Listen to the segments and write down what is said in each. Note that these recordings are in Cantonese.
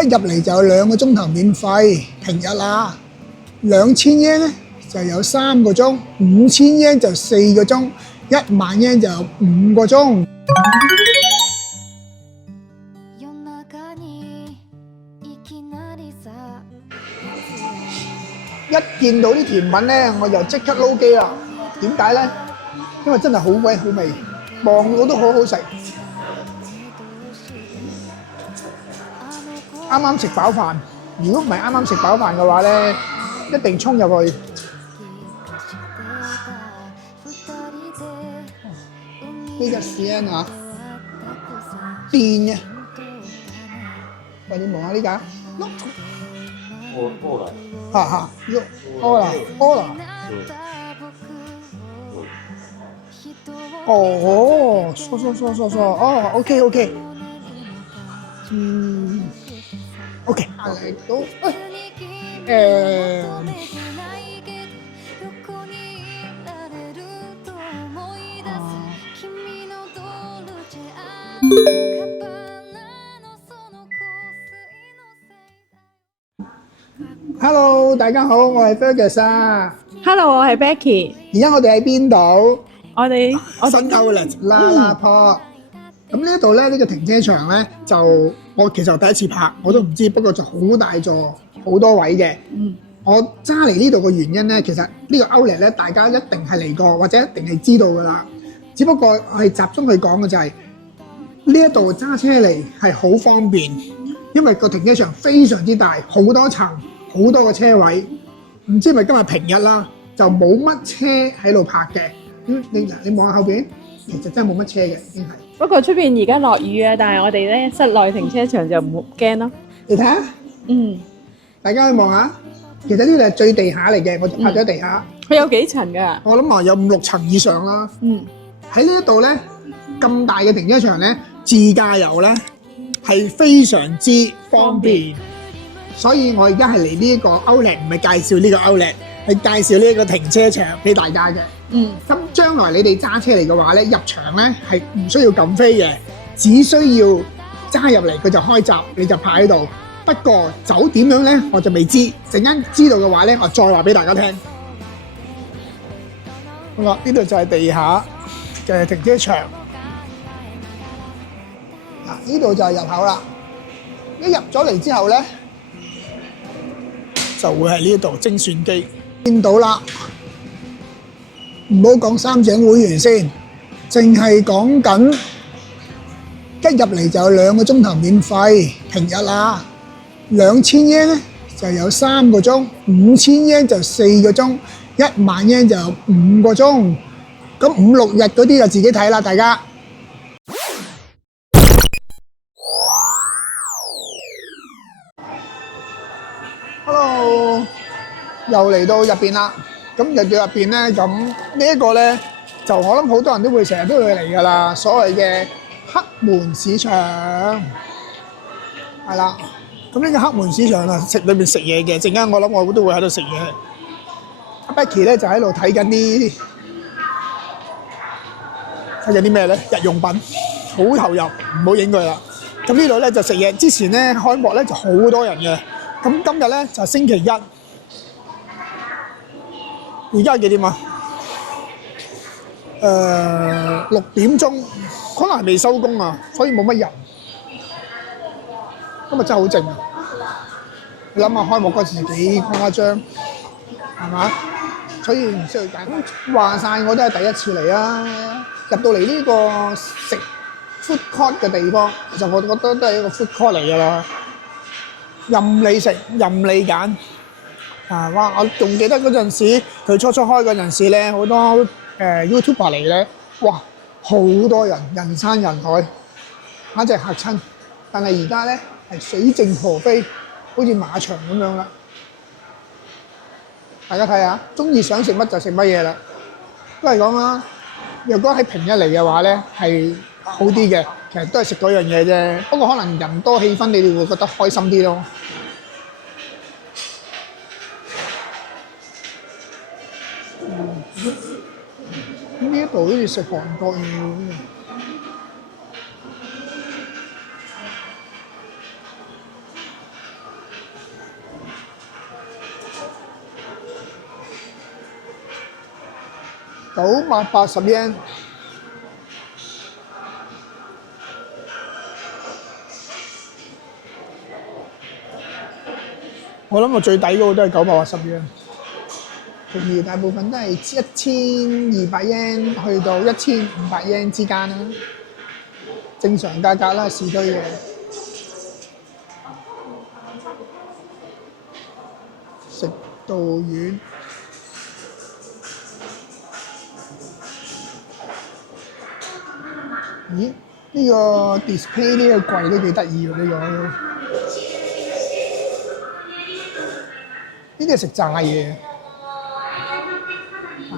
一入嚟就有2個鐘頭免費，平日啦，2000 yen 咧就有3個鐘，5000 yen 就4個鐘，10000 yen 就有5個鐘。一見到啲甜品咧，我就即刻撈機啦。點解咧？因為真係好鬼好味，望到都好好食。啱啱食飽飯，如果唔係啱啱食飽飯嘅話咧，一定衝入去。呢個線啊，電嘅，快啲望下呢架。哈哈，Ola。哦，說，哦，OK， OK， 嚟到，Hello， 大家好，我係 Fergus 啊。Hello， 我係 Becky。而家我哋喺邊度？我哋新 Outlet LaLaport。咁呢一度咧，呢個停車場咧，就我其實第一次拍，我都唔知，不過就好大座，好多位嘅。我揸嚟呢度嘅原因咧，其實呢個 Outlet 咧，大家一定係嚟過，或者一定係知道噶啦。只不過我係集中去講嘅就係呢一度揸車嚟係好方便，因為個停車場非常之大，好多層，好多個車位。唔知係咪今日平日啦，就冇乜車喺度泊嘅。你望下後邊，其實真係冇乜車嘅，已經係。不過出邊而家落雨啊，但係我哋咧室內停車場就唔驚咯。你睇下，大家去望下，其實呢度係最地下嚟嘅，我就拍咗地下。佢有幾層㗎？我諗話有5、6層以上啦。喺呢一度咧，咁大嘅停車場咧，自駕遊咧係非常之方便。所以我而家係嚟呢一個 Outlet， 唔係介紹呢個 Outlet， 係介紹呢一個停車場俾大家嘅。咁將來你哋揸車嚟嘅話咧，入場咧係唔需要撳飛嘅，只需要揸入嚟佢就開閘，你就泊喺度。不過走點樣咧，我就未知。陣間知道嘅話咧，我再話俾大家聽。好啦，呢度就係地下嘅停車場。嗱，呢度就係入口啦。一入咗嚟之後咧，就會係呢度精選機，見到啦。唔好講三井會員先，淨係講緊一入嚟就有2個鐘頭免費，平日啦，2000 yen 咧就有3個鐘，5000 yen 就4個鐘，10000 yen 就有5個鐘。咁5、6日嗰啲就自己睇啦，大家。Hello， 又嚟到入邊啦。咁入到入邊咧，咁呢一個咧，就我諗好多人都會成日都會嚟噶啦，所謂嘅黑門市場係啦。咁呢個黑門市場啊，裏面食嘢嘅，陣間我諗我都會喺度食嘢。阿 Becky 咧就喺度睇緊啲咩咧？日用品，好投入，唔好影佢啦。咁呢度咧就食嘢。之前咧開幕咧就好多人嘅，咁今日咧就星期一。而家幾點啊？6點鐘，可能係未收工啊，所以冇乜人。今日真係好靜啊！你諗下開幕嗰時幾誇張，係嘛？所以唔需要揀。話晒我都係第一次嚟啊！入到嚟呢個食 food court 嘅地方，其實我覺得都係一個 food court 嚟㗎啦。任你食，任你揀。哇！我仲記得嗰陣時，佢初開嗰陣時咧，好多YouTuber 嚟咧，哇！好多人，人山人海，簡直嚇親。但係而家咧係水靜河飛，好似馬場咁樣啦。大家睇下，中意想食乜就食乜嘢啦。都係講啦，若果喺平日嚟嘅話咧，係好啲嘅。其實都係食嗰樣嘢啫。不過可能人多氣氛，你哋會覺得開心啲咯。呢一度好似食韓國嘢咁。980 yen。我諗我最抵嗰個都係980 yen，其餘大部分都係1200 yen 去到1500 yen 之間啦，正常價格啦，市區嘅。食道丸，咦？呢個 display 呢個櫃都幾得意喎，呢個。呢啲係食炸嘢，係。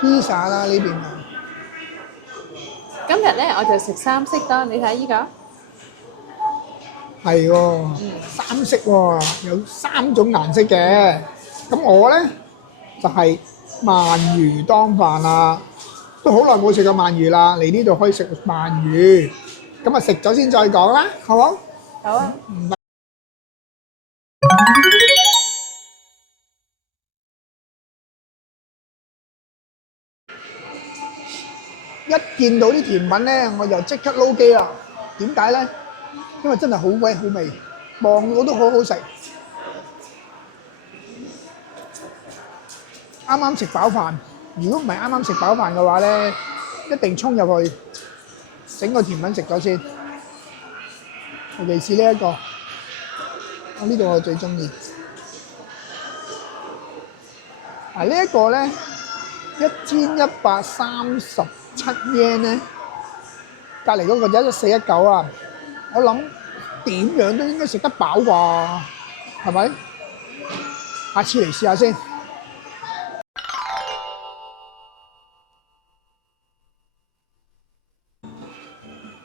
披薩啦呢邊啊，今日咧我就食三色多，你睇依個。係喎，三色喎，有3種顏色嘅。咁我咧就係鰻魚當飯啦，都好耐冇食過鰻魚啦，嚟呢度可以食鰻魚。咁啊食咗先再講啦，好冇？好啊。一見到啲甜品咧，我就即刻撈機啦。點解咧？因為真係好鬼好味，望到都好好食。啱啱食飽飯，如果唔係啱啱食飽飯嘅話咧，一定衝入去整個甜品食咗先。尤其是呢一個，呢度我最中意。嗱呢一個咧1137 yen 咧，隔離嗰個1419啊，我諗點樣都應該食得飽啩，係咪？下次嚟試下先。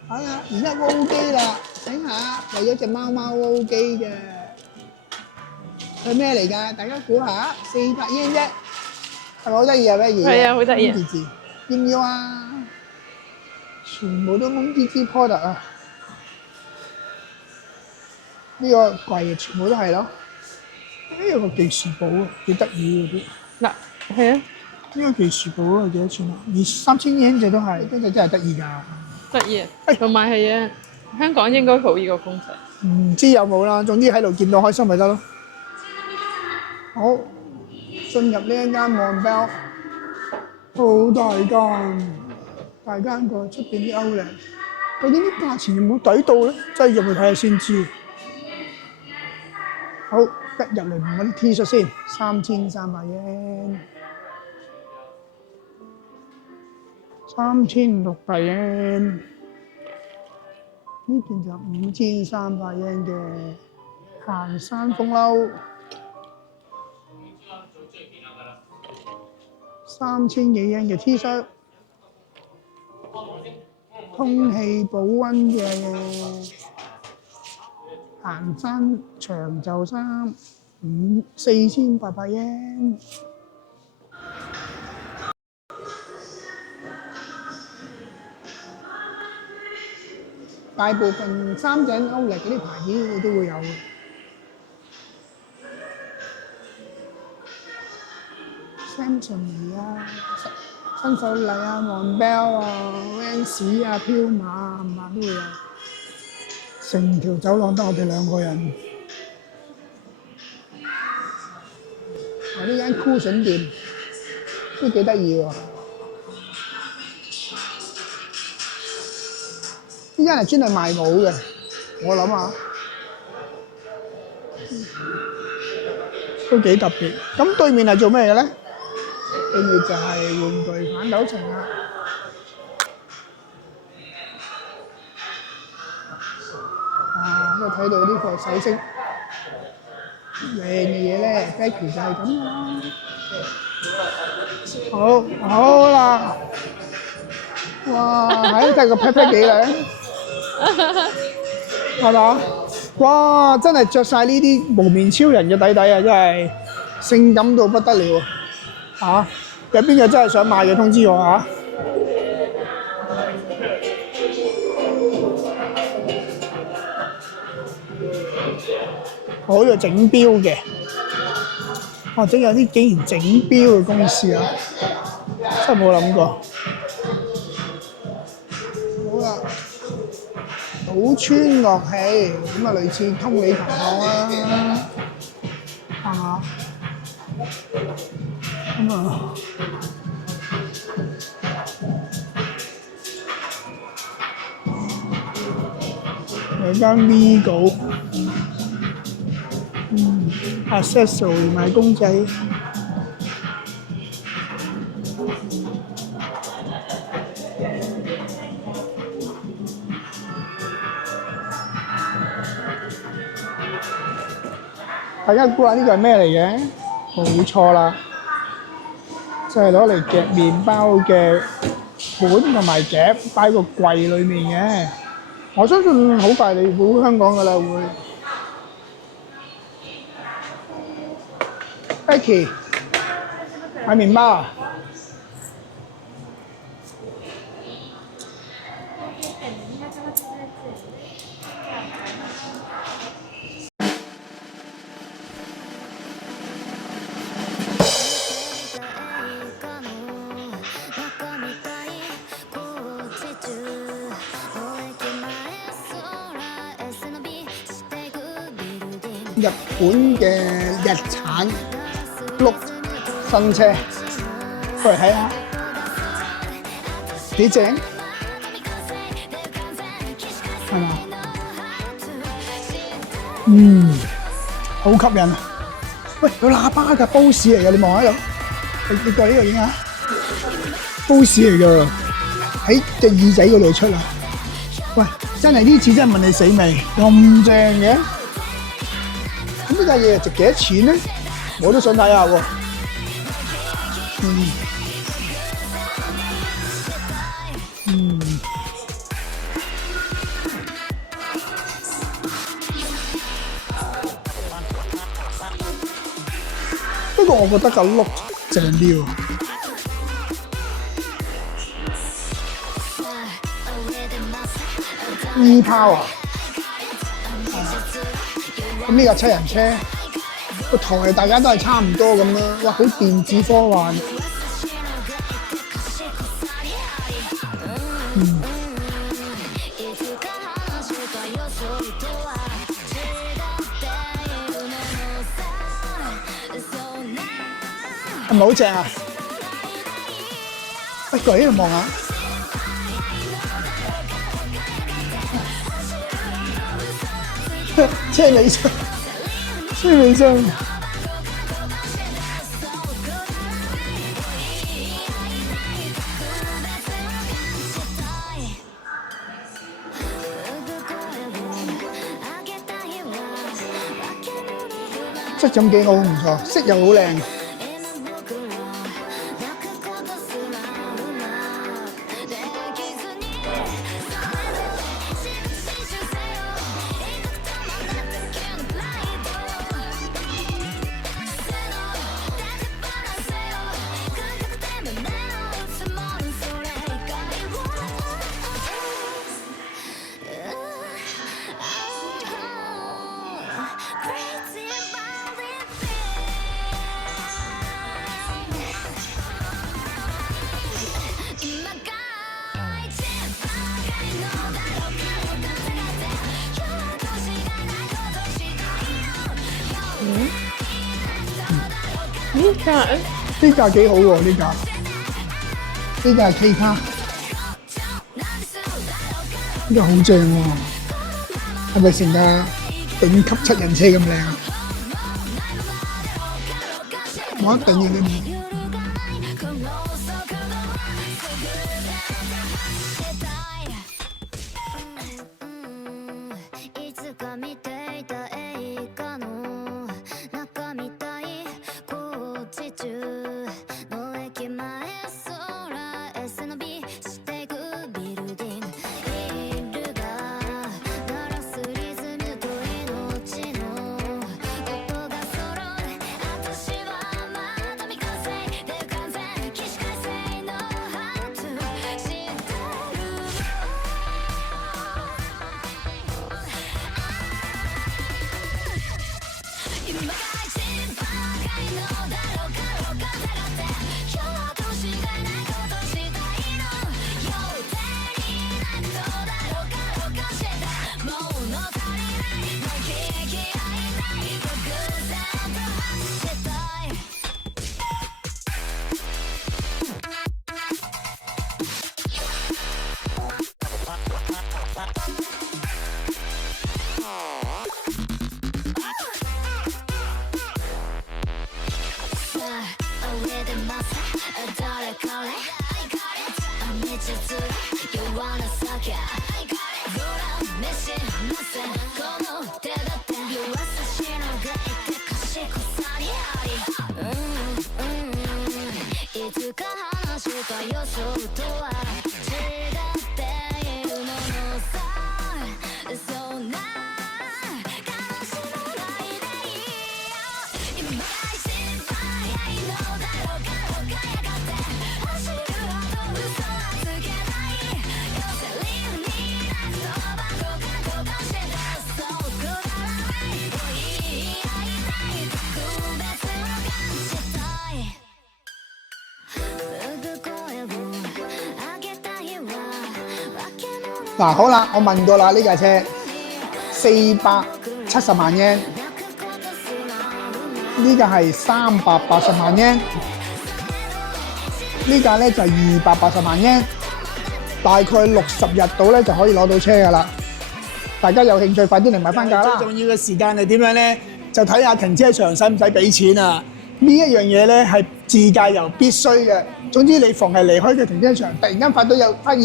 好啦，而家撈機啦，整下為咗隻貓貓撈機嘅，係咩嚟㗎？大家估下，400 yen 啫，係咪好得意啊？咩嘢？係啊，好得意。要唔要啊？全部都蒙吱吱 product 啊！呢個櫃全部都係咯。呢個記事簿啊，幾得意嗰啲。嗱，係啊。呢個記事簿係幾多錢啊？3000 yen 隻都係，真係得意㗎。得意，同埋係啊，香港應該冇呢個公仔。唔知有冇啦，總之喺度見到開心咪得咯。好，進入呢一間 Monbel，好大間，大間過出邊啲 Outlet，究竟啲價錢有冇抵到咧？真係入去睇下先知。好，一入嚟問啲 T 恤先，3300 yen。3600 yen， 呢件就5300 yen 嘅行山風褸，3000幾 yen 嘅 T 恤，空氣保溫嘅行山長袖衫，4800 yen。大部分三井歐力嗰啲牌子你都會有嘅。Samsonite 啊、新手禮啊、Monbel 啊、Vans 啊、彪馬啊，都會有。成條走廊得我哋2個人。呢間 Cushion 店都幾得意喎。呢間係專係賣帽嘅，我諗下都幾特別。咁對面係做咩嘅咧？對面就係玩具反斗城啦。都睇到呢個首飾靚嘅嘢咧 ，Becky 就係咁啦。好啦，哇！睇睇個 pat pat 幾靚。係嘛？哇！真係着晒呢啲無面超人嘅底底啊，真係性感到不得了啊！有邊個真係想買嘅通知我嚇。我呢度整錶嘅，或者有啲竟然整錶嘅公司啊，真係冇諗過。好啦，島村樂器咁啊，類似通理琴行啦，係嘛？咁啊，有間 Vigo。accessory 賣公仔，大家估下呢個係咩嚟嘅？冇錯啦，就係攞嚟夾麵包嘅盤同埋夾，擺個櫃裏面嘅。我相信好快你會香港㗎啦會。Becky 買麵包啊！日本嘅日產碌新車，過嚟睇下，幾正，係嘛？好吸引啊！喂，有喇叭㗎，Bose嚟㗎，你望喺度，你過呢度影下，Bose嚟㗎，喺隻耳仔嗰度出啊！喂，真係呢次真係問你死未？咁正嘅，咁呢架嘢值幾多錢咧？我都想睇下喎。不過我覺得個碌正啲喎。E-Power，咁呢架七人車個台大家都係差唔多咁啦，哇！好電子科幻。係咪好正啊？喂，過嚟呢度望下。車尾箱，車尾箱。質感幾好，唔錯，色又好靚。呢架幾好喎，呢架係 K 卡，呢架好正喎，係咪成架頂級七人車咁靚啊？我一定要呢面。嗱好啦，我問過啦，呢架車470萬 yen， 呢架係380萬 yen， 呢架咧就係280萬 yen， 大概60日到咧就可以攞到車㗎啦。大家有興趣快啲嚟買翻架啦！最重要嘅時間係點樣咧？就睇下停車場使唔使俾錢啊！呢一樣嘢咧係自駕遊必須嘅。總之你逢係離開嘅停車場，突然間發現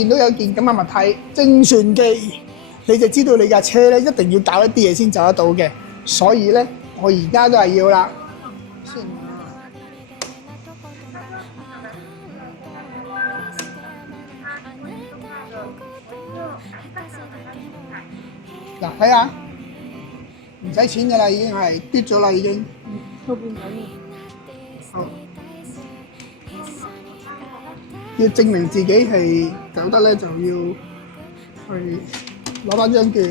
到有件咁嘅物體精算機，你就知道你架車咧一定要搞一啲嘢先走得到嘅。所以咧，我而家都係要啦。嗱，睇下，唔使錢㗎啦，已經係跌咗啦，已經。後邊有好。要證明自己係走得咧，就要去攞翻張券。